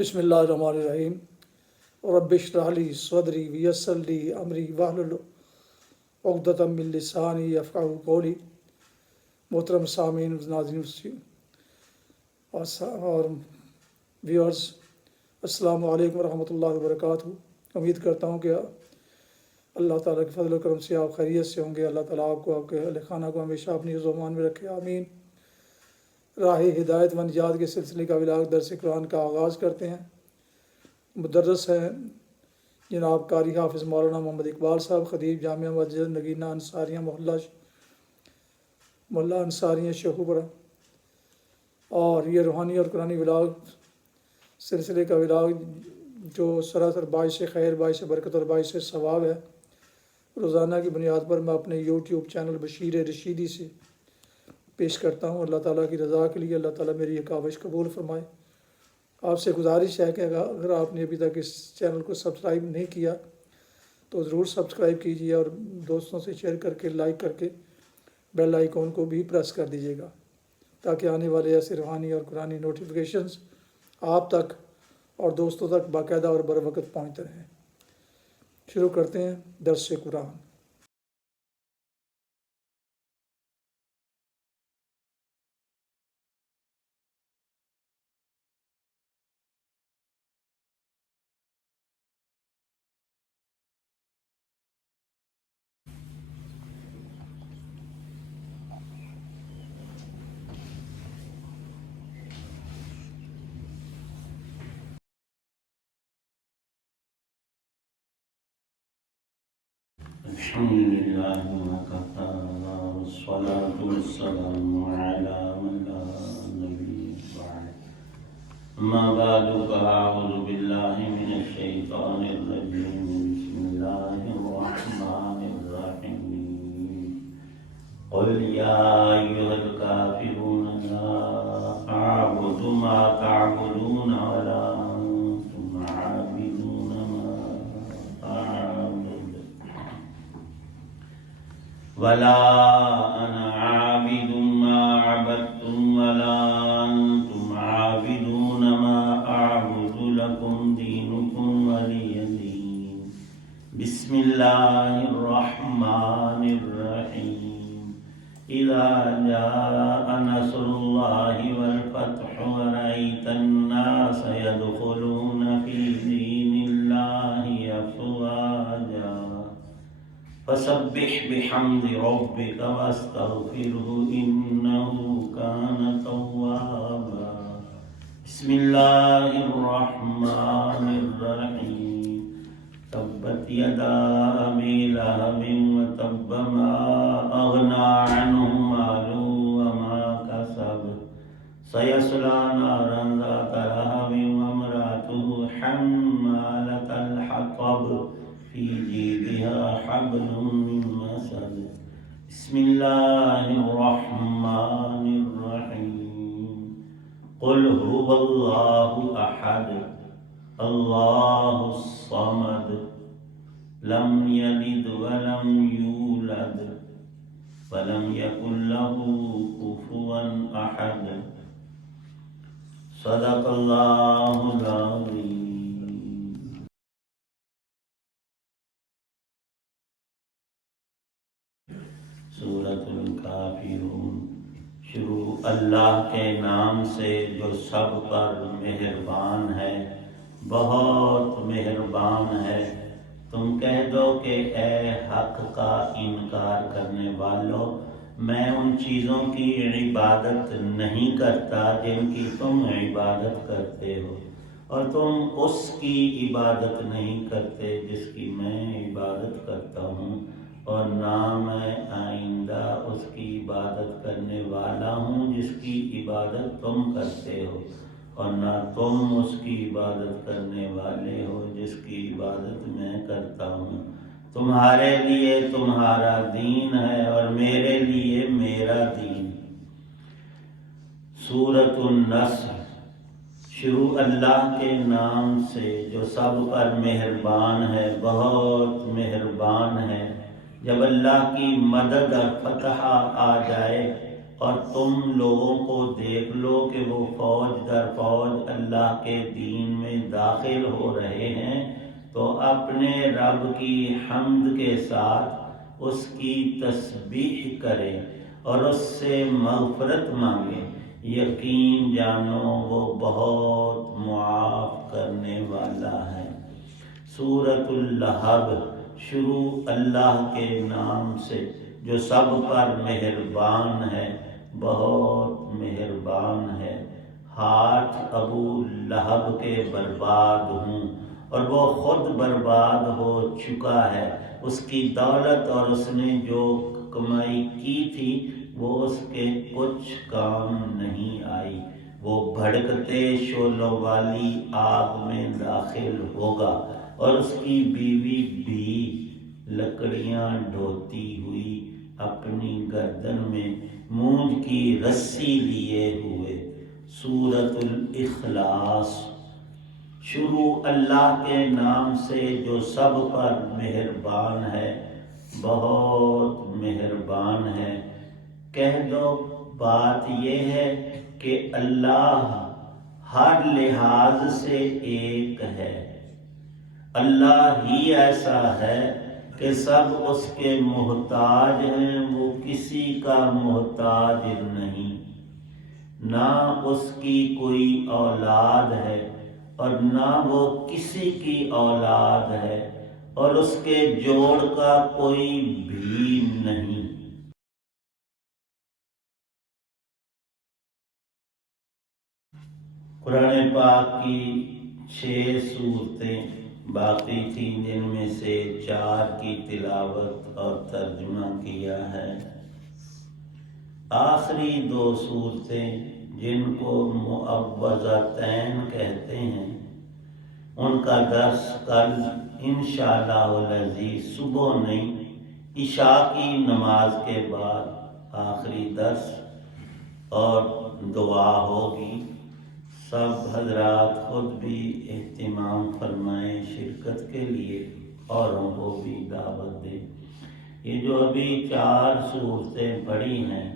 بسم اللہ الرحمن الرحیم رب اشرح لی صدری ویسر لی امری واحلل عقدۃ من لسانی یفقہوا قولی۔ محترم سامعین، ناظرین اور ویورز، السلام علیکم ورحمۃ اللہ وبرکاتہ۔ امید کرتا ہوں کہ اللہ تعالیٰ کے فضل و کرم سے آپ خیریت سے ہوں گے۔ اللہ تعالیٰ آپ کو، آپ کے اہل خانہ کو ہمیشہ اپنی زمان میں رکھے، آمین۔ راہ ہدایت و نجات کے سلسلے کا ولاغ درس قرآن کا آغاز کرتے ہیں۔ مدرس ہیں جناب قاری حافظ مولانا محمد اقبال صاحب، خطیب جامعہ مسجد نگینہ انصاریہ محلہ انصاریہ شیخوپورہ، اور یہ روحانی اور قرآنی ولاغ سلسلے کا ولاغ جو سراسر باعث خیر، باعث برکت اور باعث ثواب ہے، روزانہ کی بنیاد پر میں اپنے یوٹیوب چینل بشیر رشیدی سے پیش کرتا ہوں۔ اللہ تعالیٰ کی رضا کے لیے اللہ تعالیٰ میری یہ کاوش قبول فرمائے۔ آپ سے گزارش ہے کہ اگر آپ نے ابھی تک اس چینل کو سبسکرائب نہیں کیا تو ضرور سبسکرائب کیجیے، اور دوستوں سے شیئر کر کے، لائک کر کے بیل آئیکن کو بھی پریس کر دیجیے گا، تاکہ آنے والے ایسے روحانی اور قرآنی نوٹیفیکیشنز آپ تک اور دوستوں تک باقاعدہ اور بر وقت پہنچتے رہیں۔ شروع کرتے ہیں درس قرآن۔ الحمد لله وكفى والصلاة والسلام على من لا نبي بعد أما بعد فأعوذ بالله من الشيطان الرجيم بسم الله الرحمن الرحيم قل يا أيها الكافرون لا أعبد ما تعبدون ولا أنتم عابدون ما أعبد ولا أنا عابد ما عبدتم ولا أنتم عابدون ما أعبد لكم دينكم ولي دين بسم الله الرحمن الرحيم إذا جاء نصر الله والفتح ورأيت الناس يدخلون في دين الله أفواجا فسبح بحمد ربك واستغفره إنه كان توابا بسم الله الرحمن الرحيم تبت يدا أبي لهب وتب ما أغنى عنه ماله وما كسب سيصلى نارا ذات لهب وامرأته حمالة الحطب في جيبها حبل من مسد بسم الله الرحمن الرحيم قل هو الله أحد الله الصمد لم يلد ولم يولد ولم يكن له كفوا أحد صدق الله العظيم۔ سورۃ الکافرون۔ شروع اللہ کے نام سے جو سب پر مہربان ہے، بہت مہربان ہے۔ تم کہہ دو کہ اے حق کا انکار کرنے والو، میں ان چیزوں کی عبادت نہیں کرتا جن کی تم عبادت کرتے ہو، اور تم اس کی عبادت نہیں کرتے جس کی میں عبادت کرتا ہوں، اور نہ میں آئندہ اس کی عبادت کرنے والا ہوں جس کی عبادت تم کرتے ہو، اور نہ تم اس کی عبادت کرنے والے ہو جس کی عبادت میں کرتا ہوں۔ تمہارے لیے تمہارا دین ہے اور میرے لیے میرا دین۔ سورۃ النصر۔ شروع اللہ کے نام سے جو سب پر مہربان ہے، بہت مہربان ہے۔ جب اللہ کی مدد اور فتح آ جائے اور تم لوگوں کو دیکھ لو کہ وہ فوج در فوج اللہ کے دین میں داخل ہو رہے ہیں، تو اپنے رب کی حمد کے ساتھ اس کی تسبیح کرے اور اس سے مغفرت مانگے، یقین جانو وہ بہت معاف کرنے والا ہے۔ سورۃ اللہب۔ شروع اللہ کے نام سے جو سب پر مہربان ہے، بہت مہربان ہے۔ ہاتھ ابو لہب کے برباد ہوں، اور وہ خود برباد ہو چکا ہے۔ اس کی دولت اور اس نے جو کمائی کی تھی وہ اس کے کچھ کام نہیں آئی۔ وہ بھڑکتے شعلوں والی آگ میں داخل ہوگا، اور اس کی بیوی بھی لکڑیاں ڈھوتی ہوئی اپنی گردن میں مونج کی رسی لیے ہوئے۔ سورۃ الاخلاص۔ شروع اللہ کے نام سے جو سب پر مہربان ہے، بہت مہربان ہے۔ کہہ دو بات یہ ہے کہ اللہ ہر لحاظ سے ایک ہے۔ اللہ ہی ایسا ہے کہ سب اس کے محتاج ہیں، وہ کسی کا محتاج نہیں۔ نہ اس کی کوئی اولاد ہے اور نہ وہ کسی کی اولاد ہے، اور اس کے جوڑ کا کوئی بھی نہیں۔ قرآن پاک کی 6 سورتیں باقی تھیں، جن میں سے 4 کی تلاوت اور ترجمہ کیا ہے۔ آخری 2 سورتیں جن کو معوذتین کہتے ہیں، ان کا درس کل انشاءاللہ العزیز صبح نہیں، عشاء کی نماز کے بعد آخری درس اور دعا ہوگی۔ سب حضرات خود بھی اہتمام فرمائیں شرکت کے لیے، اوروں کو بھی دعوت دیں۔ یہ جو ابھی 4 صورتیں پڑھی ہیں،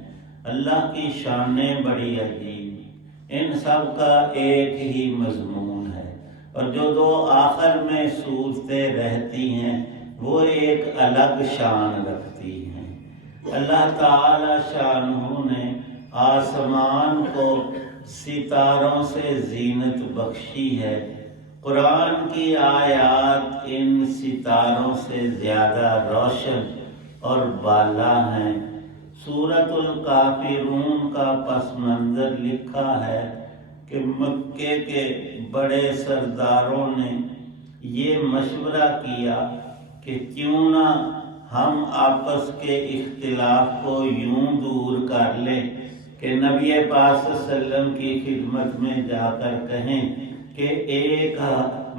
اللہ کی شانیں بڑی عجیب، ان سب کا ایک ہی مضمون ہے، اور جو 2 آخر میں صورتیں رہتی ہیں وہ ایک الگ شان رکھتی ہیں۔ اللہ تعالی شانہ نے آسمان کو ستاروں سے زینت بخشی ہے۔ قرآن کی آیات ان ستاروں سے زیادہ روشن اور بالا ہیں۔ سورۃ الکافرون کا پس منظر لکھا ہے کہ مکے کے بڑے سرداروں نے یہ مشورہ کیا کہ کیوں نہ ہم آپس کے اختلاف کو یوں دور کر لیں کہ نبی پاک صلی اللہ علیہ وسلم کی خدمت میں جا کر کہیں کہ 1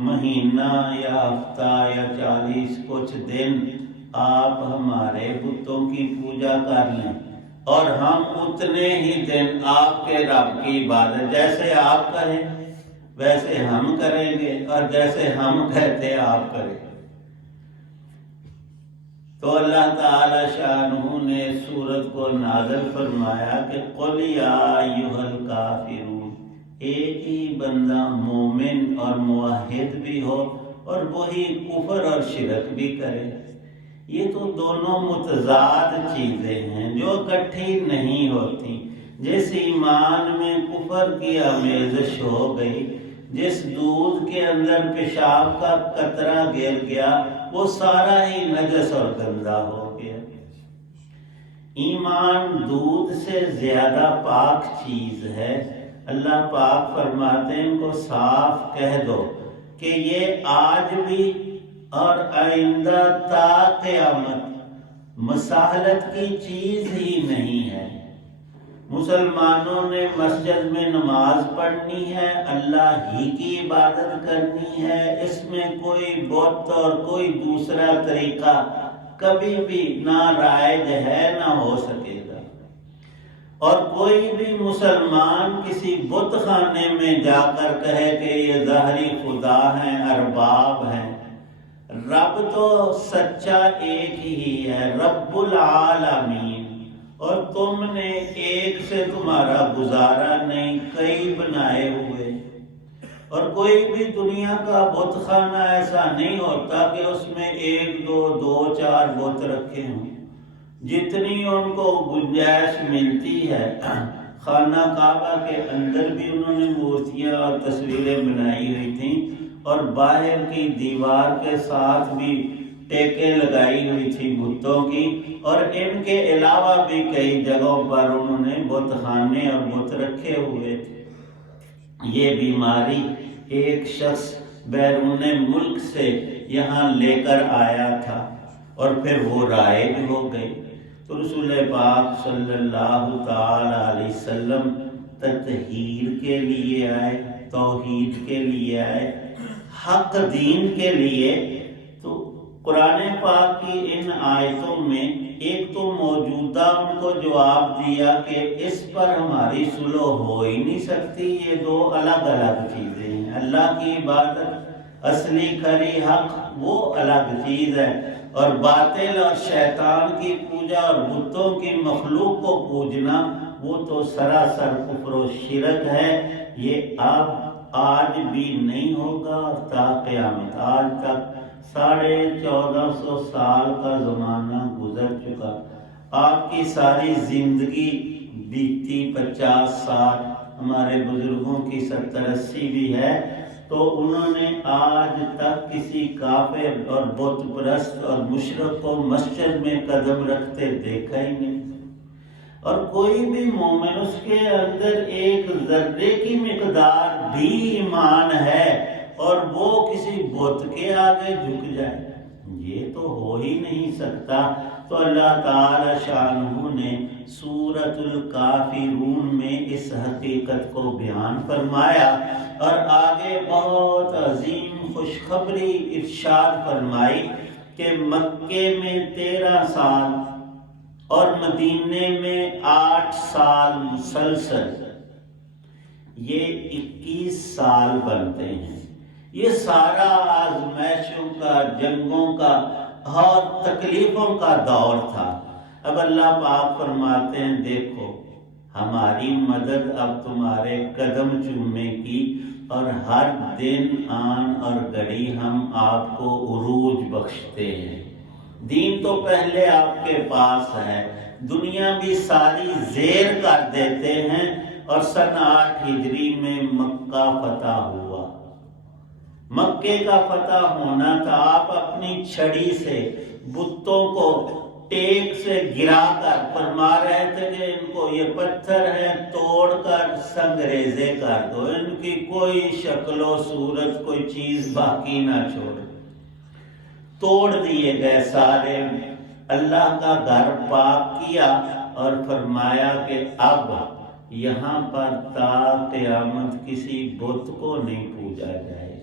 مہینہ یا ہفتہ یا 40 کچھ دن آپ ہمارے بتوں کی پوجا کر لیں، اور ہم اتنے ہی دن آپ کے رب کی عبادت، جیسے آپ کہیں ویسے ہم کریں گے، اور جیسے ہم کہتے آپ کریں۔ تو اللہ تعالی شانہ نے سورت کو نازل فرمایا کہ قل یا ایھا الکافرون، ایک ہی بندہ مومن اور موحد بھی ہو اور وہی کفر اور شرک بھی کرے۔ یہ تو دونوں متضاد چیزیں ہیں جو اکٹھی نہیں ہوتی۔ جس ایمان میں کفر کی آمیزش ہو گئی، جس دودھ کے اندر پیشاب کا قطرہ گر گیا، وہ سارا ہی نجس اور گندا ہو گیا۔ ایمان دودھ سے زیادہ پاک چیز ہے۔ اللہ پاک فرماتے ہیں ان کو صاف کہہ دو کہ یہ آج بھی اور آئندہ تا قیامت مساحلت کی چیز ہی نہیں ہے۔ مسلمانوں نے مسجد میں نماز پڑھنی ہے، اللہ ہی کی عبادت کرنی ہے، اس میں کوئی بت اور کوئی دوسرا طریقہ کبھی بھی نہ رائج ہے، نہ ہو سکے گا۔ اور کوئی بھی مسلمان کسی بت خانے میں جا کر کہے کہ یہ ظاہری خدا ہیں، ارباب ہیں، رب تو سچا ایک ہی ہے، رب العالمین، اور تم نے ایک سے تمہارا گزارا نہیں، کئی بنائے ہوئے۔ اور کوئی بھی دنیا کا بت خانہ ایسا نہیں ہوتا کہ اس میں ایک دو چار بت رکھے ہوں، جتنی ان کو گنجائش ملتی ہے۔ خانہ کعبہ کے اندر بھی انہوں نے مورتیاں اور تصویریں بنائی ہوئی تھیں، اور باہر کی دیوار کے ساتھ بھی ٹیکیں لگائی ہوئی تھی بتوں کی، اور ان کے علاوہ بھی کئی جگہوں پر انہوں نے بت خانے اور بت رکھے ہوئے تھے۔ یہ بیماری ایک شخص بیرون ملک سے یہاں لے کر آیا تھا، اور پھر وہ رائج ہو گئی۔ تو رسول پاک صلی اللہ تعالی علیہ وسلم تطہیر کے لیے آئے، توحید کے لیے آئے، حق دین کے لیے۔ تو قرآن پاک کی ان آیتوں میں ایک تو موجودہ ان کو جواب دیا کہ اس پر ہماری صلح ہو ہی نہیں سکتی، یہ دو الگ الگ چیزیں ہیں۔ اللہ کی عبادت اصلی کھری حق وہ الگ چیز ہے، اور باطل اور شیطان کی پوجا اور بتوں کی مخلوق کو پوجنا وہ تو سراسر کفر و شرک ہے۔ یہ اب آج بھی نہیں ہوگا، اور تا قیامت آج تک 1450 سال کا زمانہ گزر چکا۔ آپ کی ساری زندگی بیتی 50 سال، ہمارے بزرگوں کی 70-80 بھی ہے، تو انہوں نے آج تک کسی کافر اور بت پرست اور مشرک کو مسجد میں قدم رکھتے دیکھا ہی نہیں۔ اور کوئی بھی مومن، اس کے اندر ایک ذرے کی مقدار بھی ایمان ہے اور وہ کسی بت کے آگے جھک جائے، یہ تو ہو ہی نہیں سکتا۔ تو اللہ تعالی شانہ نے سورۃ الکافرون میں اس حقیقت کو بیان فرمایا، اور آگے بہت عظیم خوشخبری ارشاد فرمائی کہ مکے میں 13 سال اور مدینے میں 8 سال مسلسل، یہ 21 سال بنتے ہیں۔ یہ سارا آزمائشوں کا، جنگوں کا اور تکلیفوں کا دور تھا۔ اب اللہ پاک فرماتے ہیں دیکھو ہماری مدد اب تمہارے قدم چومے گی، اور ہر دن آن اور گھڑی ہم آپ کو عروج بخشتے ہیں۔ دین تو پہلے آپ کے پاس ہے، دنیا بھی ساری زیر کر دیتے ہیں، اور سن 8 ہجری میں مکہ فتح ہوا۔ مکے کا فتح ہونا تھا، آپ اپنی چھڑی سے بتوں کو ٹیک سے گرا کر فرما رہے تھے کہ ان کو یہ پتھر ہے توڑ کر سنگریزے کر دو، ان کی کوئی شکل و صورت کوئی چیز باقی نہ چھوڑے۔ توڑ دیے گئے سارے، اللہ کا گھر پاک کیا، اور فرمایا کہ اب یہاں پر تا قیامت کسی بت کو نہیں پوجا جائے گا۔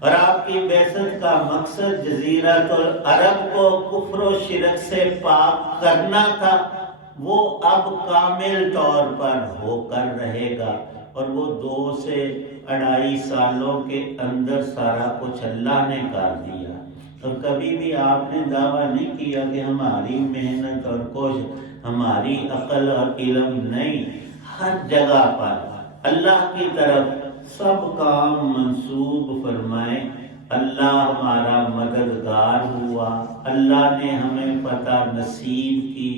اور آپ کی بعثت کا مقصد جزیرۃ العرب کو کفر و شرک سے پاک کرنا تھا، وہ اب کامل طور پر ہو کر رہے گا۔ اور وہ 2 سے 2.5 سالوں کے اندر سارا کچھ اللہ نے کر دیا۔ اور کبھی بھی آپ نے دعویٰ نہیں کیا کہ ہماری محنت اور کوشش، ہماری عقل اور علم نہیں، ہر جگہ پر اللہ کی طرف سب کام منسوب فرمائے۔ اللہ ہمارا مددگار ہوا، اللہ نے ہمیں فتح نصیب کی،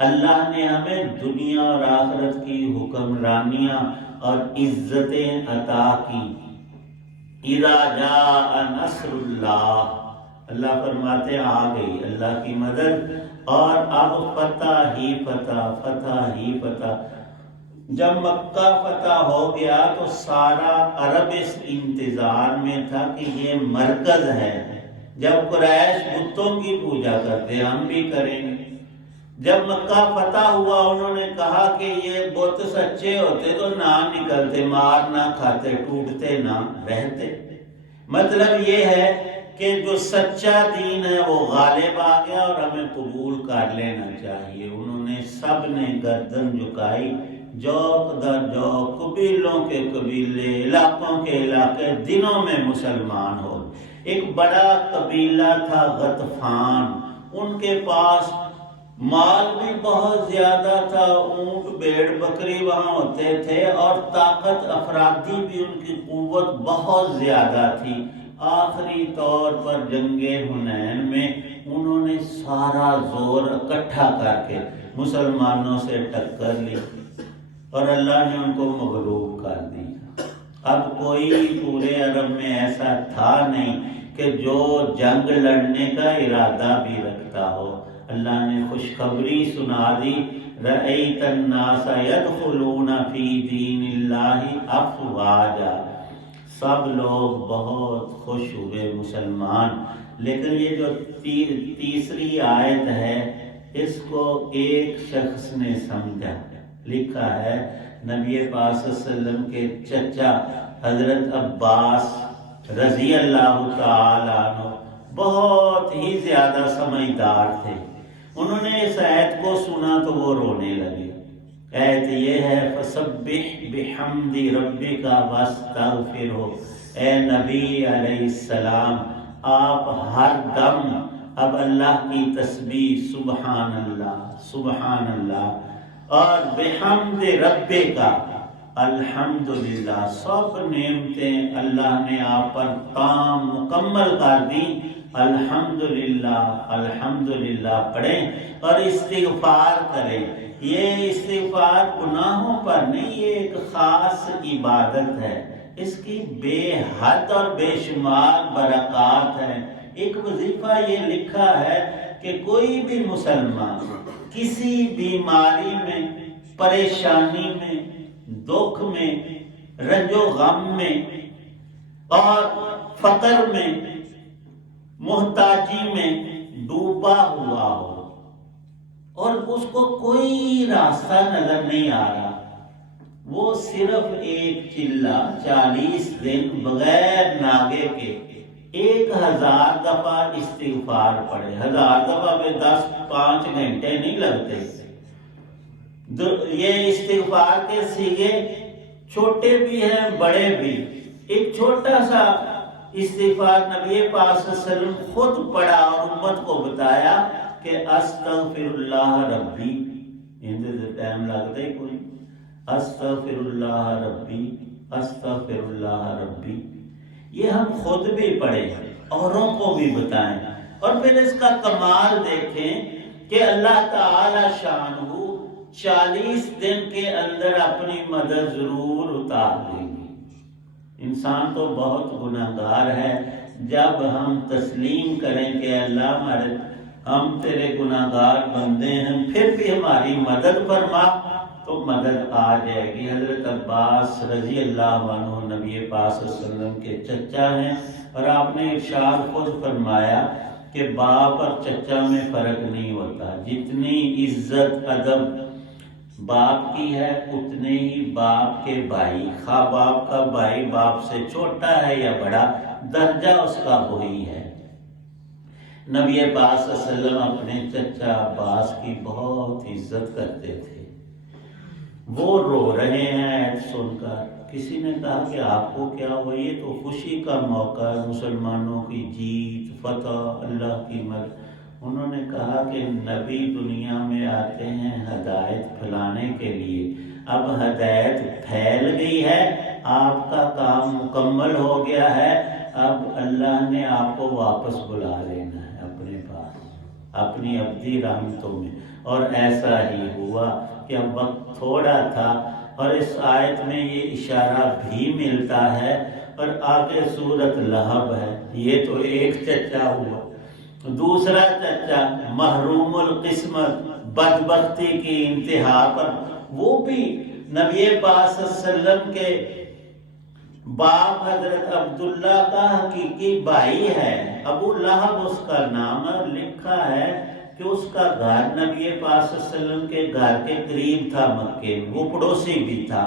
اللہ نے ہمیں دنیا اور آخرت کی حکمرانیاں اور عزتیں عطا کی۔ اذا جاء نصر اللہ، اللہ فرماتے ہیں آ گئی اللہ کی مدد، اور اب فتح ہی فتح، فتح ہی فتح۔ جب مکہ فتح ہو گیا تو سارا عرب اس انتظار میں تھا کہ یہ مرکز ہے۔ جب قریش بتوں کی پوجا کرتے ہم بھی کریں گے۔ جب مکہ فتح ہوا انہوں نے کہا کہ یہ بت سچے ہوتے تو نہ نکلتے، مار نہ کھاتے، ٹوٹتے نہ رہتے۔ مطلب یہ ہے کہ جو سچا دین ہے وہ غالب آ گیا، اور ہمیں قبول کر لینا چاہیے۔ انہوں نے سب نے گردن جھکائی، جوک در جوک، قبیلوں کے قبیلے، علاقوں کے علاقے دنوں میں مسلمان ہو۔ ایک بڑا قبیلہ تھا غطفان، ان کے پاس مال بھی بہت زیادہ تھا، اونٹ بیڑ بکری وہاں ہوتے تھے، اور طاقت افرادی بھی ان کی قوت بہت زیادہ تھی۔ آخری طور پر جنگ حنین میں انہوں نے سارا زور اکٹھا کر کے مسلمانوں سے ٹکر لی اور اللہ نے ان کو مغلوب کر دیا۔ اب کوئی پورے عرب میں ایسا تھا نہیں کہ جو جنگ لڑنے کا ارادہ بھی رکھتا ہو۔ اللہ نے خوشخبری سنا دی، رأیت الناس یدخلون فی دین اللہ افواجا، سب لوگ بہت خوش ہوئے مسلمان۔ لیکن یہ جو تیسری آیت ہے اس کو ایک شخص نے سمجھا۔ لکھا ہے نبی پاک صلی اللہ علیہ وسلم کے چچا حضرت عباس رضی اللہ تعالی عنہ بہت ہی زیادہ سمجھدار تھے۔ انہوں نے اس آیت کو سنا تو وہ رونے لگے۔ آیت یہ ہے فسبح بحمد ربک واستغفرہ، اے نبی علیہ السلام آپ ہر دم اب اللہ کی تسبیح سبحان اللہ سبحان اللہ اور بحمد ربک الحمدللہ، سب نعمتیں اللہ نے آپ پر تام مکمل کر دی، الحمدللہ الحمدللہ پڑھیں اور استغفار کریں۔ یہ استغفار گناہوں پر نہیں، یہ ایک خاص عبادت ہے، اس کی بے حد اور بے شمار برکات ہیں۔ ایک وظیفہ یہ لکھا ہے کہ کوئی بھی مسلمان کسی بیماری میں، پریشانی میں، دکھ میں، رنج و غم میں اور فقر میں، محتاجی میں ڈوبا ہوا ہو اور اس کو کوئی راستہ نظر نہیں آ رہا، وہ صرف ایک چلہ 40 دن بغیر ناگے کے 1000 دفعہ استغفار پڑھے۔ 1000 دفعہ میں 5 گھنٹے نہیں لگتے۔ یہ استغفار کے سیغے چھوٹے بھی ہیں بڑے بھی۔ ایک چھوٹا سا استغفار نبی پاک صلی اللہ علیہ وسلم خود پڑھا اور امت کو بتایا کہ استغفر اللہ ربی، اندر ٹائم لگتا ہی کوئی، استغفر اللہ ربی استغفر اللہ ربی، یہ ہم خود بھی پڑھیں اوروں کو بھی بتائیں۔ اور پھر اس کا کمال دیکھیں کہ اللہ تعالی شانہ 40 دن کے اندر اپنی مدد ضرور اتار دیں گے۔ انسان تو بہت گناہگار ہے، جب ہم تسلیم کریں کہ اللہ ہم تیرے گناہگار بندے ہیں، پھر بھی ہماری مدد فرما، تو مدد آ جائے گی۔ حضرت عباس رضی اللہ عنہ نبی پاک صلی اللہ علیہ وسلم کے چچا ہیں، اور آپ نے ارشاد خود فرمایا کہ باپ اور چچا میں فرق نہیں ہوتا، جتنی عزت ادب باپ کی ہے اتنے ہی باپ کے بھائی، خواہ باپ کا بھائی باپ سے چھوٹا ہے یا بڑا، درجہ اس کا وہی ہے۔ نبی پاک صلی اللہ علیہ وسلم اپنے چچا عباس کی بہت عزت کرتے تھے۔ وہ رو رہے ہیں سن کر، کسی نے کہا کہ آپ کو کیا ہوا؟ یہ تو خوشی کا موقع ہے، مسلمانوں کی جیت، فتح، اللہ کی مدد۔ انہوں نے کہا کہ نبی دنیا میں آتے ہیں ہدایت پھیلانے کے لیے، اب ہدایت پھیل گئی ہے، آپ کا کام مکمل ہو گیا ہے، اب اللہ نے آپ کو واپس بلا لینا ہے اپنے پاس اپنی ابدی رحمتوں میں۔ اور ایسا ہی ہوا کہ اب وقت تھوڑا تھا، اور اس آیت میں یہ اشارہ بھی ملتا ہے، اور آگے سورۃ لہب ہے۔ یہ تو ایک چچا ہوا، دوسرا چچا محروم القسمت، بدبختی کی انتہا پر، وہ بھی نبی پاک صلی اللہ علیہ وسلم کے باپ حضرت عبداللہ کا حقیقی بھائی ہے، ابو لہب اس کا نام ہے۔ لکھا ہے کہ اس کا گھر نبی پاک صلی اللہ علیہ وسلم کے گھر کے قریب تھا مکے میں، وہ پڑوسی بھی تھا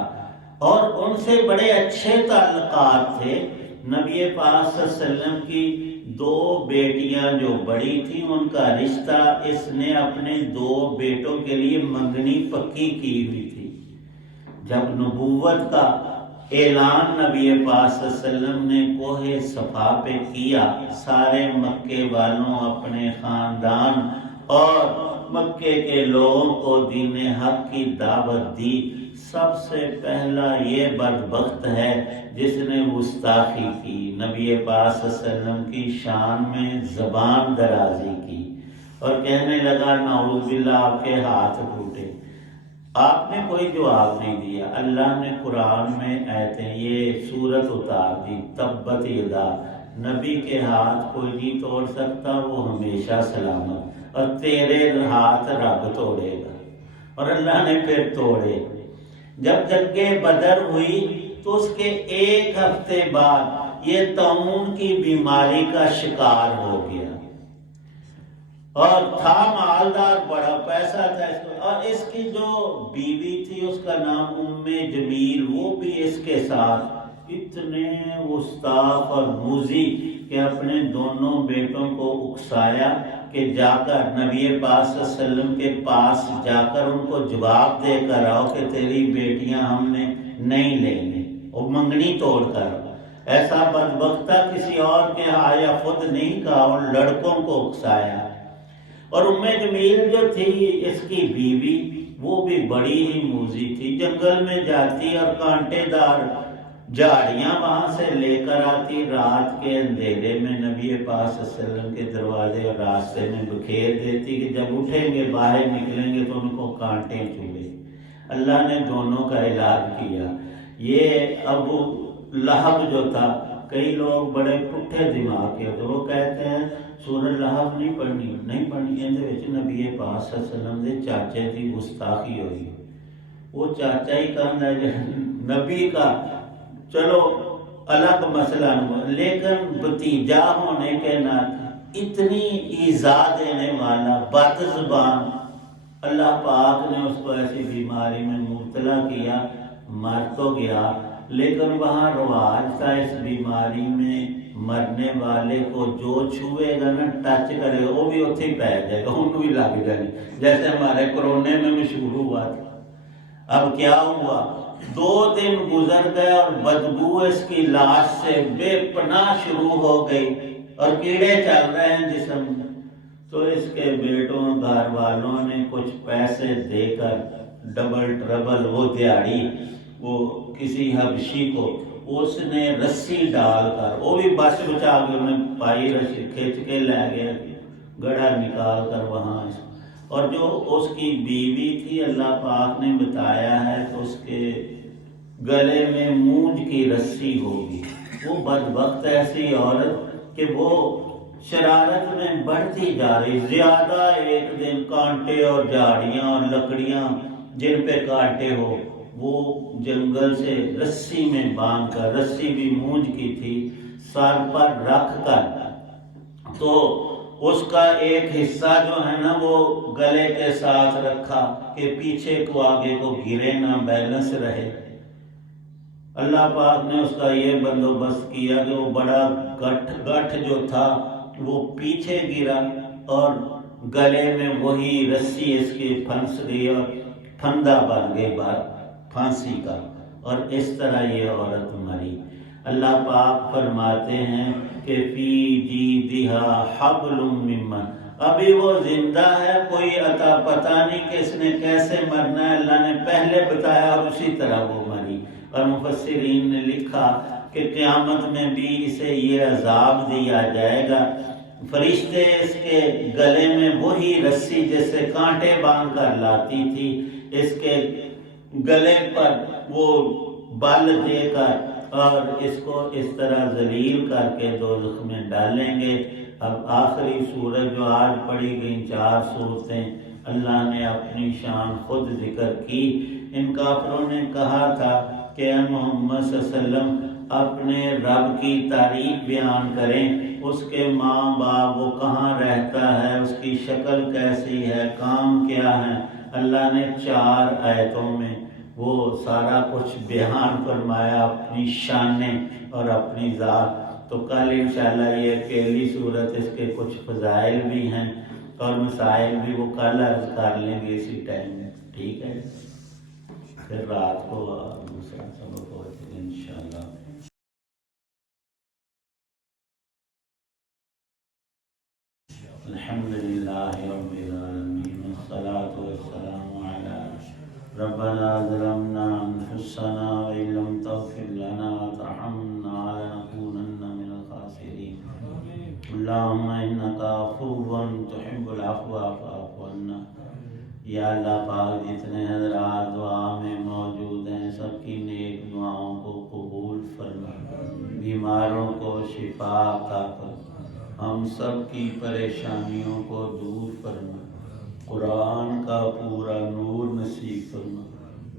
اور ان سے بڑے اچھے تعلقات تھے۔ نبی پاک صلی اللہ علیہ وسلم کی 2 بیٹیاں جو بڑی تھیں ان کا رشتہ اس نے اپنے 2 بیٹوں کے لیے منگنی پکی کی ہوئی تھی۔ جب نبوت کا اعلان نبی پاک صلی اللہ علیہ وسلم نے کوہ صفا پہ کیا، سارے مکے والوں، اپنے خاندان اور مکے کے لوگوں کو دین حق کی دعوت دی، سب سے پہلا یہ بدبخت ہے جس نے گستاخی کی، نبی پاک صلی اللہ علیہ وسلم کی شان میں زبان درازی کی اور کہنے لگا نعوذ باللہ آپ کے ہاتھ ٹوٹے۔ آپ نے کوئی جواب نہیں دیا۔ اللہ نے قرآن میں آیتیں یہ صورت اتار دی، تبت یدا، نبی کے ہاتھ کوئی نہیں توڑ سکتا، وہ ہمیشہ سلامت، اور تیرے ہاتھ رب توڑے گا۔ اور اللہ نے پھر توڑے۔ جب جنگ بدر ہوئی تو اس کے ایک ہفتے بعد یہ طاعون کی بیماری کا شکار ہو گیا، اور تھا مالدار، بڑا پیسہ تھا اس کو، اور اس کی جو بیوی تھی اس کا نام ام جمیل، وہ بھی اس کے ساتھ، اتنے گستاخ اور موذی کہ اپنے دونوں بیٹوں کو اکسایا کہ جا کر نبی پاک صلی اللہ علیہ وسلم کے پاس جا کر ان کو جواب دے کر آؤ کہ تیری بیٹیاں ہم نے نہیں لیں گے، اور منگنی توڑ کر۔ ایسا بدبختہ کسی اور کے آیا خود نہیں کہا، اور لڑکوں کو اکسایا۔ اور ام جمیل جو تھی اس کی بیوی، وہ بھی بڑی ہی موذی تھی، جنگل میں جاتی اور کانٹے دار جھاڑیاں وہاں سے لے کر آتی، رات کے اندھیرے میں نبی پاک صلی اللہ علیہ وسلم کے دروازے اور راستے میں بکھیر دیتی کہ جب اٹھیں گے باہر نکلیں گے تو ان کو کانٹے چبھے۔ اللہ نے دونوں کا علاج کیا۔ یہ ابو لہب جو تھا، کئی لوگ بڑے پٹھے دماغ کے ہوتے، وہ کہتے ہیں سورہ لہب نہیں پڑھنی، اندر وچ نبی پاک صلی اللہ علیہ وسلم دے چاچے دی گستاخی ہوئی، وہ چاچا ہی کہنا ہے نبی کا، چلو الگ مسئلہ، لیکن بھتیجا ہونے کے ناطے اتنی ایذا دینے والا بد زبان، اللہ پاک نے اس کو ایسی بیماری میں مبتلا کیا، مر تو گیا، لیکن وہاں رواج تھا اس بیماری میں مرنے والے کو جو چھوئے گا نا، ٹچ کرے گا، وہ بھی اتھے ہی پیر جائے گا، انہوں بھی لگ جائے گا، جیسے ہمارے کورونے میں مشہور ہوا تھا۔ اب کیا ہوا، 2 دن گزر گئے اور بدبو اس کی لاش سے بے پناہ شروع ہو گئی، اور کیڑے چل رہے ہیں جسم میں۔ تو اس کے بیٹوں گھر والوں نے کچھ پیسے دے کر ڈبل ٹربل وہ دیہڑی، وہ کسی حبشی کو، اس نے رسی ڈال کر، وہ بھی بچ بچا کے انہیں پائی رسی، کھینچ کے لے گیا، گڑھا نکال کر وہاں۔ اور جو اس کی بیوی تھی، اللہ پاک نے بتایا ہے تو اس کے گلے میں مونج کی رسی ہوگی۔ وہ بدبخت ایسی عورت کہ وہ شرارت میں بڑھتی جا رہی، زیادہ ایک دن کانٹے اور جھاڑیاں اور لکڑیاں جن پہ کانٹے ہو، وہ جنگل سے رسی میں باندھ کر، رسی بھی مونج کی تھی، سر پر رکھ کر، تو اس کا ایک حصہ جو ہے نا وہ گلے کے ساتھ رکھا کہ پیچھے کو آگے کو گرے نہ، بیلنس رہے۔ اللہ پاک نے اس کا یہ بندوبست کیا کہ وہ بڑا گٹھ جو تھا وہ پیچھے گرا، اور گلے میں وہی رسی اس کی پھنس گئی اور پھندا بن گئی پھانسی کا، اور اس طرح یہ عورت مری۔ اللہ پاک فرماتے ہیں کہ فی جیدہا حبل من مسد، ابھی وہ زندہ ہے، کوئی عطا پتہ نہیں کہ اس نے کیسے مرنا ہے، اللہ نے پہلے بتایا اور اسی طرح وہ مری۔ اور مفسرین نے لکھا کہ قیامت میں بھی اسے یہ عذاب دیا جائے گا، فرشتے اس کے گلے میں وہی رسی جیسے کانٹے باندھ کر لاتی تھی، اس کے گلے پر وہ بل دے کر اور اس کو اس طرح ذلیل کر کے دوزخ میں ڈالیں گے۔ اب آخری سورت جو آج پڑھی گئی، 4 سورتیں، اللہ نے اپنی شان خود ذکر کی۔ ان کافروں نے کہا تھا کہ محمد صلی اللہ علیہ وسلم اپنے رب کی تعریف بیان کریں، اس کے ماں باپ، وہ کہاں رہتا ہے، اس کی شکل کیسی ہے، کام کیا ہے۔ اللہ نے 4 آیتوں میں وہ سارا کچھ بیان فرمایا، اپنی شانیں اور اپنی ذات۔ تو کل انشاءاللہ یہ اکیلی صورت، اس کے کچھ فضائل بھی ہیں اور مسائل بھی، وہ کل عرض کر لیں گے اسی ٹائم میں، ٹھیک ہے؟ پھر رات کو دوسرا سبق ہوتے ہیں انشاءاللہ۔ الحمدللہ رب العالمین۔ ربنا ظلمنا أنفسنا وإن لم تغفر لنا وترحمنا لنكونن من الخاسرين اللهم إنك عفو تحب العفو فاعف عنا یا اللہ پاک جتنے حضرات دعا میں موجود ہیں سب کی نیک دعاؤں کو قبول فرما، بیماروں کو شفا عطا کر، ہم سب کی پریشانیوں کو دور فرما، قرآن کا پورا نور نصیب فرما،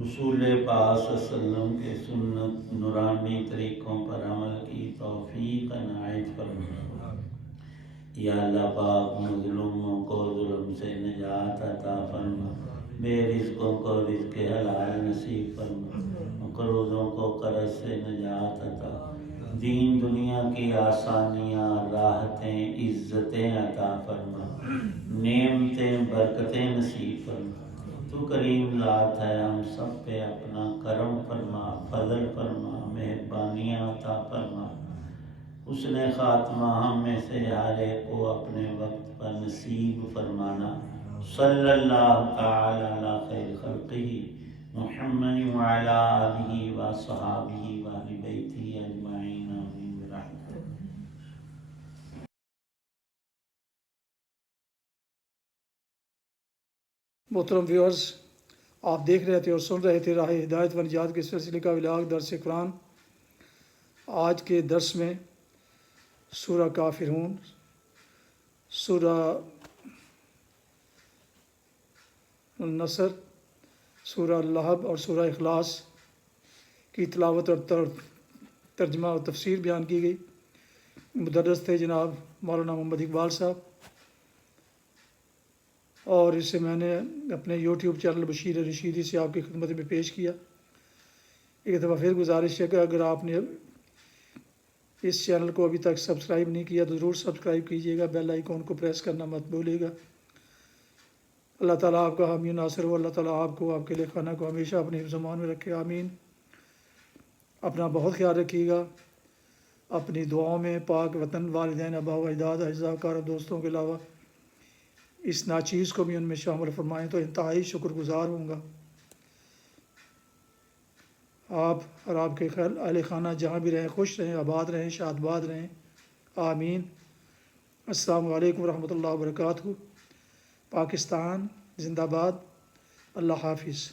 رسول پاک صلی اللہ علیہ وسلم کے سنت نورانی طریقوں پر عمل کی توفیق عنایت فرما۔ یا اللہ پاک مظلوموں کو ظلم سے نجات عطا فرما، بے رزقوں کو رزق حلال نصیب فرما، مقروضوں کو قرض سے نجات عطا، دین دنیا کی آسانیاں راحتیں عزتیں عطا فرما، نعمتیں برکتیں نصیب فرما۔ تو کریم ذات ہے، ہم سب پہ اپنا کرم فرما، فضل فرما، مہربانیاں عطا فرما، حسن خاتمہ ہم میں سے ہر ایک کو اپنے وقت پر نصیب فرمانا۔ صلی اللہ تعالی علی خیر خلقہ محمد وعلی آلہ وصحابہ وآل بیتہ اجمعین آمین برحمتہ۔ محترم ویورز، آپ دیکھ رہے تھے اور سن رہے تھے راہ ہدایت و نجات کے سلسلے کا ولاغ درس قرآن۔ آج کے درس میں سورہ کافرون، سورہ النصر، سورہ اللہب اور سورہ اخلاص کی تلاوت اور ترجمہ اور تفسیر بیان کی گئی۔ مدرس تھے جناب مولانا محمد اقبال صاحب، اور اسے میں نے اپنے یوٹیوب چینل بشیر رشیدی سے آپ کی خدمت میں پیش کیا۔ ایک دفعہ پھر گزارش ہے کہ اگر آپ نے اس چینل کو ابھی تک سبسکرائب نہیں کیا تو ضرور سبسکرائب کیجیے گا، بیل آئیکن کو پریس کرنا مت بھولیے گا۔ اللہ تعالیٰ آپ کا حامی و ناصر ہو، اللہ تعالیٰ آپ کو، آپ کے لئے خانہ کو ہمیشہ اپنے حفظ و امان میں رکھے، آمین۔ اپنا بہت خیال رکھیے گا، اپنی دعاؤں میں پاک وطن، والدین، آبا و اجداد، اعزاء کار اور دوستوں کے علاوہ اس ناچیز کو بھی ان میں شامل فرمائیں تو انتہائی شکر گزار ہوں گا۔ آپ اور آپ کے اہل خانہ جہاں بھی رہیں خوش رہیں، آباد رہیں، شادباد رہیں، آمین۔ السلام علیکم ورحمۃ اللہ وبرکاتہ۔ پاکستان زندہ باد، اللہ حافظ۔